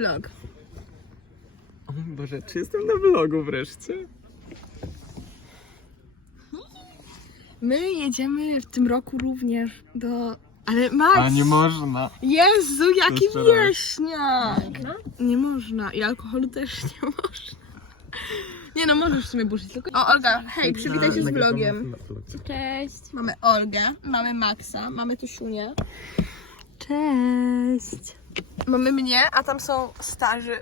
Vlog. O mój Boże, czy jestem na vlogu wreszcie? My jedziemy w tym roku również do... Ale Max! A nie można. Jezu, jaki wieśniak! Nie można. I alkoholu też nie można. Nie no, możesz w sumie burzyć, tylko... O, Olga, hej, przywitaj się z vlogiem. Cześć. Mamy Olgę, mamy Maxa, mamy Tusiunię. Cześć! Mamy mnie, a tam są starzy.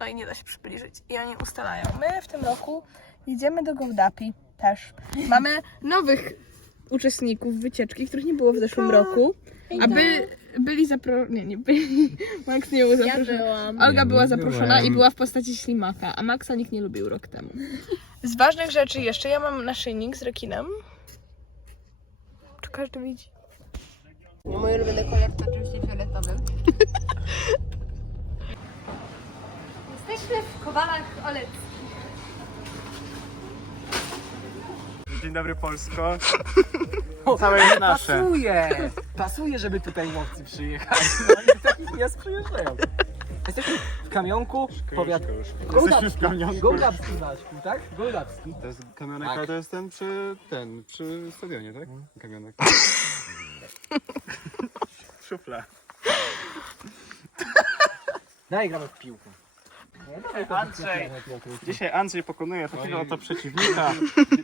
No i nie da się przybliżyć. I oni ustalają. My w tym roku jedziemy do Gołdapi też. Mamy nowych uczestników wycieczki, których nie było w zeszłym roku. A by, byli zapro... Nie, nie byli. Max nie był zaproszony. byłam. Olga Ja była nie zaproszona byłem. i była w postaci ślimaka, a Maxa nikt nie lubił rok temu. Z ważnych rzeczy jeszcze ja mam naszyjnik z rekinem. Czy każdy widzi? Mój ulubiony kolor to oczywiście fioletowy. Jesteśmy w Kowalach Oleckich. Dzień dobry Polsko. Całe jest nasze. Pasuje! Pasuje, żeby tutaj łowcy przyjechali. No i takich miast przyjeżdżają. Jesteśmy w Kamionku, powiat Jesteśmy w Kamionku. Gołdapski Maćku, tak? Gołdapski. To jest kamionek, Tak. ale to jest ten przy, ten, przy stadionie, tak? Kamionek. Szufla. Daj gramy w piłkę. Andrzej. Dzisiaj Andrzej pokonuje takiego oto przeciwnika.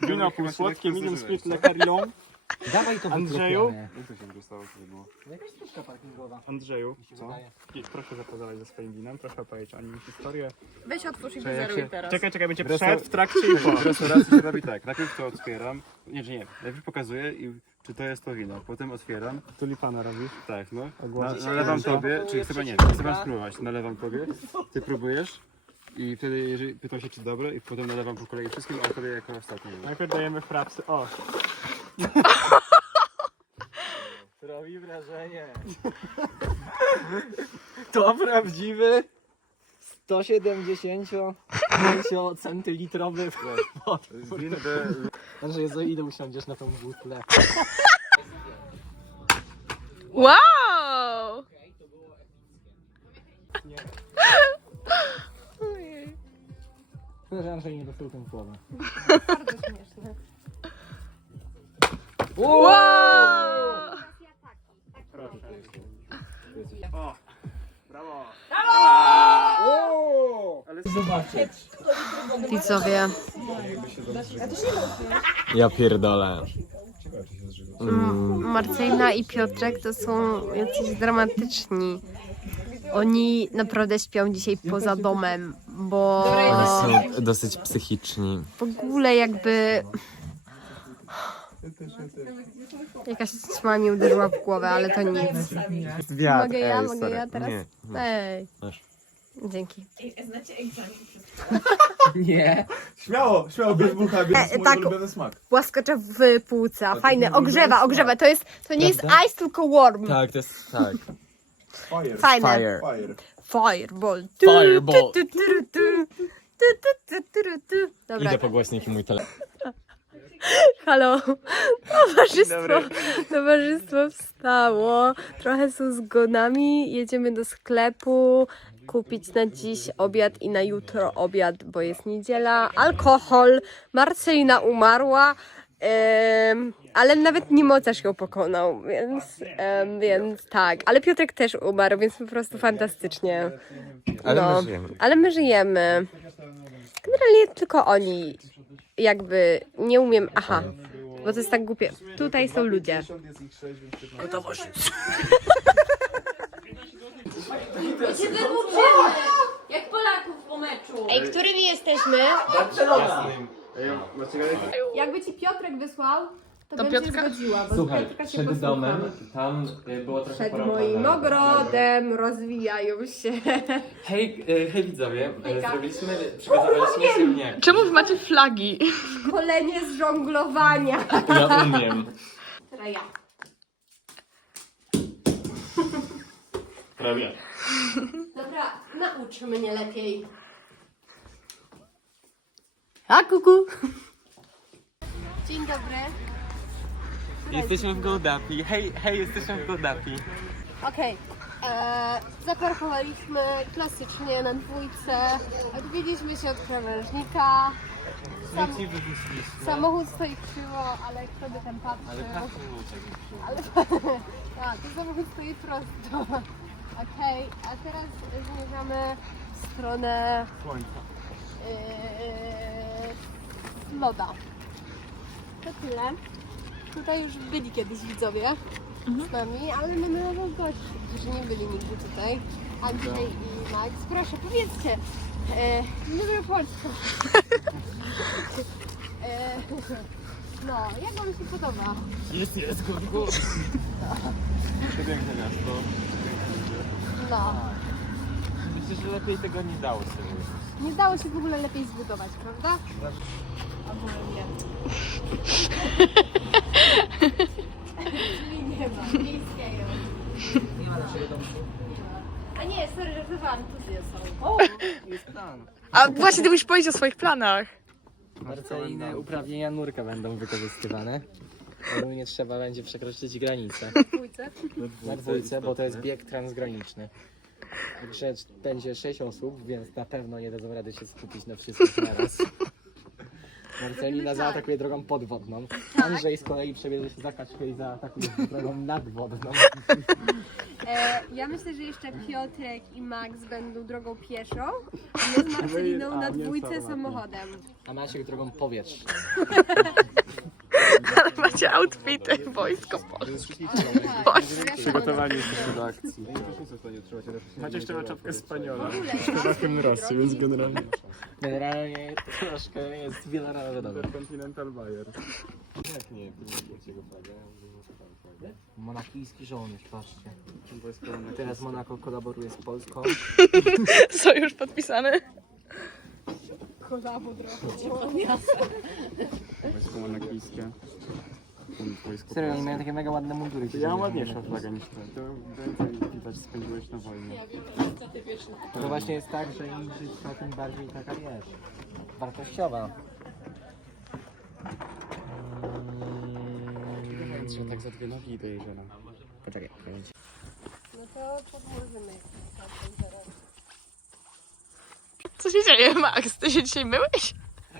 Wino półsłodkie, medium split Le Carillon. Dawaj to Andrzeju? wykropione. Jak to się wystało, kiedy było? Jakaś ścieżka parkingowa. Andrzeju, mi się co? wydaje. I proszę zapozować ze swoim winem, proszę opowiedzieć o nim historię. Weź otwórz i Że jak wyzeruj się- teraz. Czekaj, czekaj, będzie Restaur- przed, w trakcie i po. W restauracji się robi tak, najpierw to otwieram, nie, czy nie, najpierw pokazuję i czy to jest to wino, potem otwieram, Tulipana robisz. tak no, na, nalewam Dzisiaj tobie, czy chyba nie, chcę spróbować, nalewam tobie, ty próbujesz i wtedy jeżeli pytam się czy dobre i potem nalewam po kolei wszystkim, a tobie jako ostatni. Najpierw dajemy frapsy. O, Robi wrażenie. To prawdziwy 170 centylitrowy de, Andrzej, za ile usiądziesz na tą butlę? Wow! Szkoda, że Andrzej nie dostał tą głowę. Wow! o. Brawo. Zobaczcie. Widzowie, Ja pierdolę. Marcelina i Piotrek to są jacyś dramatyczni. Oni naprawdę śpią dzisiaj poza domem, bo Są dosyć psychiczni. w ogóle jakby... Jakaś ćma mi uderzyła w głowę, ale to nic. Wiatr. Mogę ja, Ej, mogę sorry. ja teraz? Nie. Ej. Masz. Dzięki. Nie. Śmiało, śmiało, bez bucha, bez E, mój tak. ulubiony smak. Łaskacza w płuca, fajne, ogrzewa, ogrzewa. To jest, to nie jest Prawda? ice, tylko warm. Tak, to jest tak. Fire, Fajne. Fire. fire. Fireball. Tu, Fireball. Tu, tu, tu, tu. Tu, tu, tu, tu, tu. Dobra, Idę po głośnik i mój telefon. Halo. Towarzystwo, towarzystwo wstało. Trochę są zgonami. Jedziemy do sklepu kupić na dziś obiad i na jutro obiad, bo jest niedziela. Alkohol. Marcelina umarła. em, ale nawet nie mocarz ją pokonał, więc, em, więc tak. Ale Piotrek też umarł, więc po prostu fantastycznie. Ale No. my żyjemy. Ale my żyjemy. Generalnie tylko oni. Jakby nie umiem. Aha, bo to jest tak głupie. Tutaj są ludzie. Jak Polaków po meczu. Ej, którymi jesteśmy? Barcelona. Jakby ci Piotrek wysłał, to, To bym się Piotrka? zgodziła. Bo Słuchaj, Piotrka się przed posłucham. domem tam y, było trochę Przed porąbane. moim ogrodem rozwijają się. Hej, y, hej widzowie, y, Hejka. zrobiliśmy, przygotowaliśmy ziemniaki. Czemu wy macie flagi? Szkolenie z żonglowania. Ja umiem. Teraz ja. Prawie. Dobra, naucz mnie lepiej. A kuku. Dzień dobry. Jesteśmy w Goldapi. Hej, hej, jesteśmy w Goldapi. Okej. E, zaparkowaliśmy klasycznie na dwójce. Odwiedziliśmy się od krawężnika. Sam, samochód stoi krzywo, ale kto by tam patrzył? Ale A, to samochód stoi prosto. Okej, a teraz zmierzamy w stronę yy, loda. To tyle. Tutaj już byli kiedyś widzowie z nami, ale mamy nowych gości, którzy nie byli nigdy tutaj. Andrzej i Max. Proszę, powiedzcie, e, lubię Polskę. e, no, jak wam się podoba? Przepiękne miasto. No, Myślę, że lepiej tego nie dało sobie. nie dało się w ogóle lepiej zbudować, prawda? Ogólnie. Czyli nie ma, miejskiego. Nie ma naszego domku. A tu są. O, jest plan. A właśnie ty musisz powiedzieć o swoich planach. Marcelinne uprawnienia nurka będą wykorzystywane. Ogólnie trzeba będzie przekroczyć granicę. Dwójce. Na dwójce, bo to jest bieg transgraniczny. Także będzie 6 osób, więc na pewno nie dadzą rady się skupić na wszystkich naraz. Marcelina zaatakuje drogą podwodną. Andrzej z kolei przebierze się za kaczkę i zaatakuje drogą nadwodną. E, ja myślę, że jeszcze Piotrek i Max będą drogą pieszą, a my z Marceliną na dwójce samochodem. A Maciek drogą powietrzną. Ale macie outfity, wojsko Przygotowani jesteśmy do akcji. Macie jeszcze ma czapkę Spaniola. W W tym razie, więc generalnie. Generalnie troszkę jest wielonarodowy. Continental Bayer. Jego flaga. flagę. Monakijski żołnierz, patrzcie. Teraz Monako kolaboruje z Polską. Sojusz podpisany. Wojsko monakijskie. Wojsko Serio, oni mają takie mega ładne mundury. Ja mam ładniejszą flagę niż ty. To więcej widać spędziłeś na wojnie. To właśnie jest tak, że im brzydka, tym bardziej taka wiesz, wartościowa. Że tak za dwie nogi dojeżdżam. Poczekaj, poczekaj. No to podłożymy teraz. Co się dzieje, Max? Ty się dzisiaj myłeś?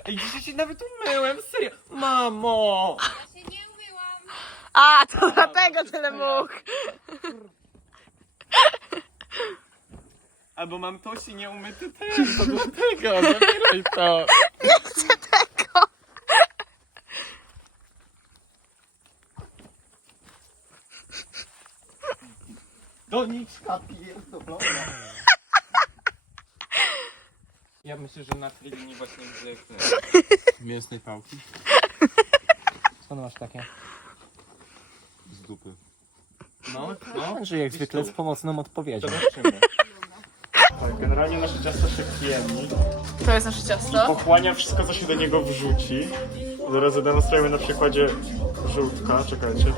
Ej, dzisiaj się nawet umyłem, serio! Mamo! się nie umyłam. A, to dlatego tyle mógł. Albo mam tosi nieumyty ten, to do tego, zabieraj to! Nie chcę Doniczka pierdolona. Ja myślę, że na tej linii właśnie wzeknę. Mięsnej pałki Skąd masz takie? z dupy. No, no. Andrzej jak zwykle z pomocną odpowiedzią. Zobaczymy. Tak, generalnie nasze ciasto się pieni. To jest nasze ciasto. Pochłania wszystko, co się do niego wrzuci. Zaraz zademonstrujemy na przykładzie żółtka. Czekajcie.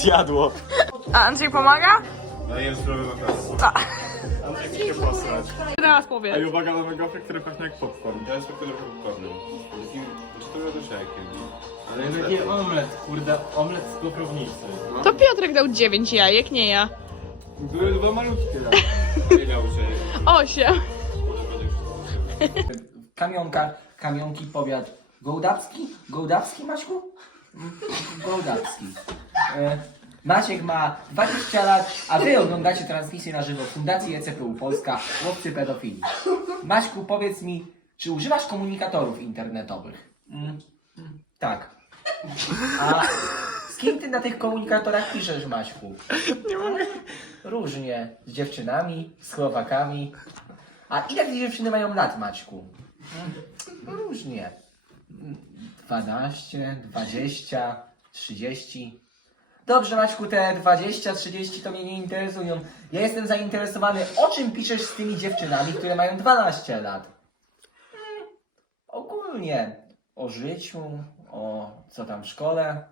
Zjadło. A Andrzej pomaga? No jest problem Andrzej chce się posrać. Teraz Ej, powiedz. uwaga, mamy gofry, które pachnie jak popcorn. To jest tylko trochę popcornem. Czy to radoszejkiem. Ale jest Taki omlet, kurde, omlet z goprownicy. To Piotrek dał 9 jajek, nie ja. Były dwa malutkie. Nie miał się. Osiem. Kamionka, kamionki powiat Gołdacki? Gołdacki Maćku? Gołdacki. E, Maciek ma 20 lat, a wy oglądacie transmisję na żywo Fundacji ECPU Polska Chłopcy Pedofili. Maćku, powiedz mi, czy używasz komunikatorów internetowych? Mm, tak. A z kim ty na tych komunikatorach piszesz, Maćku? Nie mogę. Różnie. Z dziewczynami, z chłopakami. A ile te dziewczyny mają lat, Maćku? Mm, Różnie. Mm, 12, 20, 30. Dobrze, Maćku, te 20, 30 to mnie nie interesują. Ja jestem zainteresowany, o czym piszesz z tymi dziewczynami, które mają 12 lat. Mm, Ogólnie o życiu, o co tam w szkole.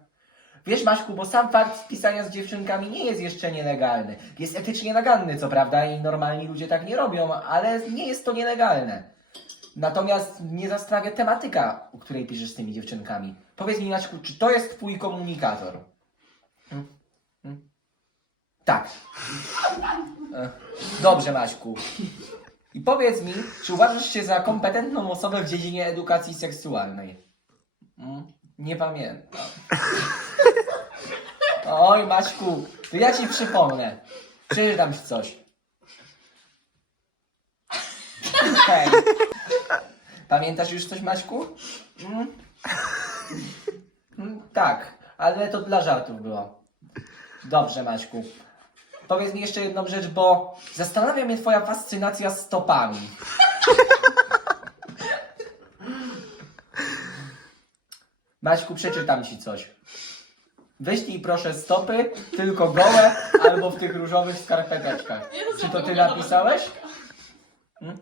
Wiesz, Maćku, bo sam fakt pisania z dziewczynkami nie jest jeszcze nielegalny. Jest etycznie naganny, co prawda, i normalni ludzie tak nie robią, ale nie jest to nielegalne. Natomiast mnie zastanawia tematyka, o której piszesz z tymi dziewczynkami. Powiedz mi, Maćku, czy to jest twój komunikator? Tak. E, Dobrze, Maćku. I powiedz mi, czy uważasz się za kompetentną osobę w dziedzinie edukacji seksualnej? Mm, Nie pamiętam. Oj, Maćku, to ja ci przypomnę. Przeczytam ci coś. Hej. Pamiętasz już coś, Maćku? Mm? Mm, Tak, ale to dla żartów było. Dobrze, Maćku. Powiedz mi jeszcze jedną rzecz, bo zastanawia mnie twoja fascynacja stopami. Maćku, przeczytam ci coś. Wyślij proszę stopy, tylko gołe, albo w tych różowych skarpeteczkach. Czy to ty napisałeś? Hmm?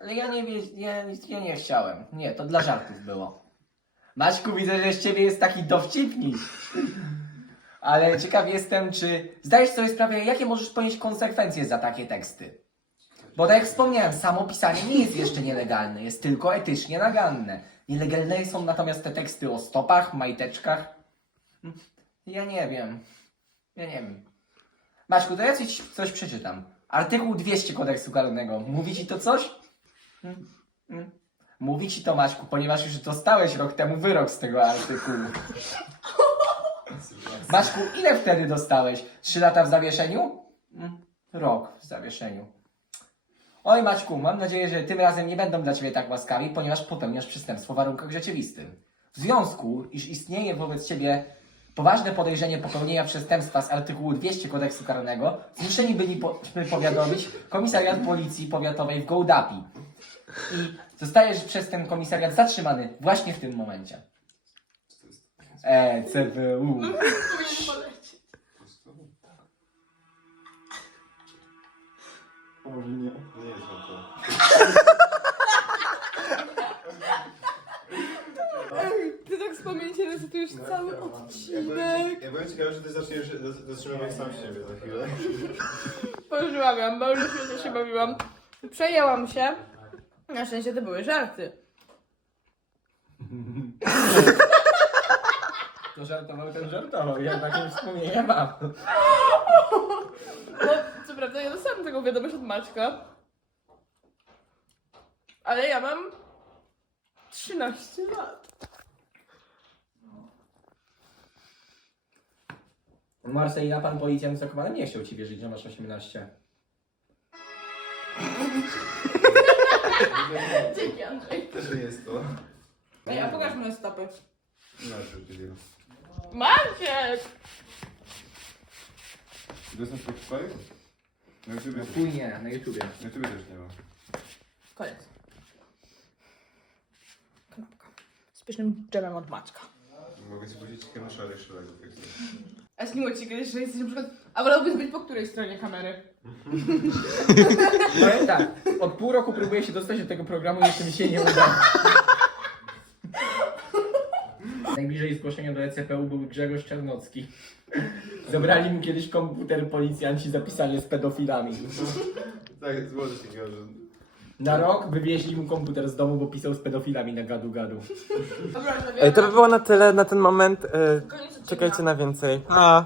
Ale ja nie, wie- ja, ja nie chciałem. Nie, to dla żartów było. Maćku, widzę, że z ciebie jest taki dowcipnik. Ale ciekaw jestem, czy zdajesz sobie sprawę, jakie możesz ponieść konsekwencje za takie teksty. Bo tak jak wspomniałem, samo pisanie nie jest jeszcze nielegalne, jest tylko etycznie naganne. Nielegalne są natomiast te teksty o stopach, majteczkach. Hmm, Ja nie wiem. Ja nie wiem. Maćku, to ja ci coś przeczytam. Artykuł 200 kodeksu karnego. Mówi ci to coś? Hmm? Hmm? Mówi ci to, Maćku, ponieważ już dostałeś rok temu wyrok z tego artykułu. Maćku, ile wtedy dostałeś? Trzy lata w zawieszeniu? Mm, Rok w zawieszeniu. Oj Maćku, mam nadzieję, że tym razem nie będą dla Ciebie tak łaskawi, ponieważ popełniasz przestępstwo w warunkach rzeczywistym. W związku, iż istnieje wobec Ciebie poważne podejrzenie popełnienia przestępstwa z artykułu 200 kodeksu karnego, zmuszeni byli po, powiadomić komisariat policji powiatowej w Gołdapi. I zostajesz przez ten komisariat zatrzymany właśnie w tym momencie. E, CBU. Może nie. Nie jest to. Ty tak z pamięci recytujesz cały Ja odcinek. ja byłem ciekawy, że ty zaczniesz zatrzymywać sam siebie za chwilę. Pożyłam, bardzo świetnie się bawiłam. Przejęłam się. Na szczęście to były żarty. To żartował, ten żartował. Ja takie wspomnienia mam. No, co prawda ja dostałam tego wiadomość od Maćka. Ale ja mam 13 lat. Marcelina, pan policjant zakopany nie chciał ci wierzyć, że masz 18. Dzięki Andrzej. Też jest to. Ej, a pokaż moje stopy. Maciek! To jest na Spotify? Na YouTubie? Chuj nie, na YouTubie. Na YouTubie też nie ma. Koniec. Knopka. Z pysznym dżemem od Maćka. Mogę ci powiedzieć kilka szalek szeregów, jak chcesz. A śniło ci kiedyś, że jesteś na przykład... A wolałbyś być po której stronie kamery? Powiem tak, od pół roku próbuję się dostać do tego programu i jeszcze mi się nie udało. Najbliżej zgłoszenia do ECPU był Grzegorz Czarnocki. Zabrali mu kiedyś komputer policjanci zapisali z pedofilami. Tak, takiego, że... Na rok wywieźli mu komputer z domu, bo pisał z pedofilami na gadu gadu. Dobra, Ej, to by było na tyle na ten moment. E, Koniec odcinka. czekajcie na więcej. A.